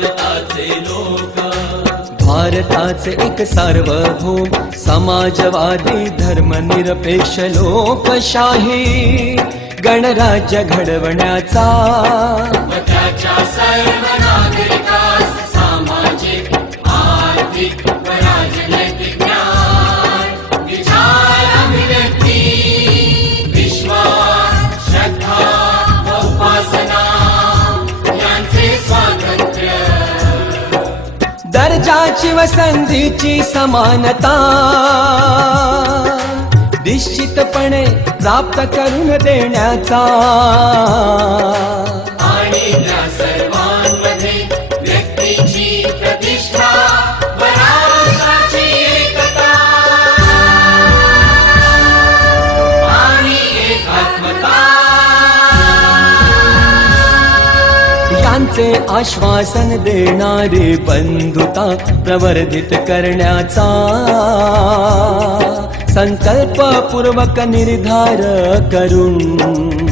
भारताचे लोक, भारताचे एक सार्वभौम समाजवादी धर्मनिरपेक्ष लोकशाही गणराज्य घडवण्याचा व त्याच्या सर्व नागरिकास सामाजिक आर्थिक व राजनैतिक न्याय, विचार अभिव्यक्ती, विश्वास, श्रद्धा व उपासना यांचे स्वातंत्र्य, दर्जाची व संधीची समानता निश्चितपणे प्राप्त करून देण्याचा आणि त्या सर्वांमध्ये व्यक्तीची प्रतिष्ठा व राष्ट्राची एकता आणि एकात्मता यांचे आश्वासन देणारी बंधुता प्रवर्धित करण्याचा संकल्पपूर्वक निर्धार करून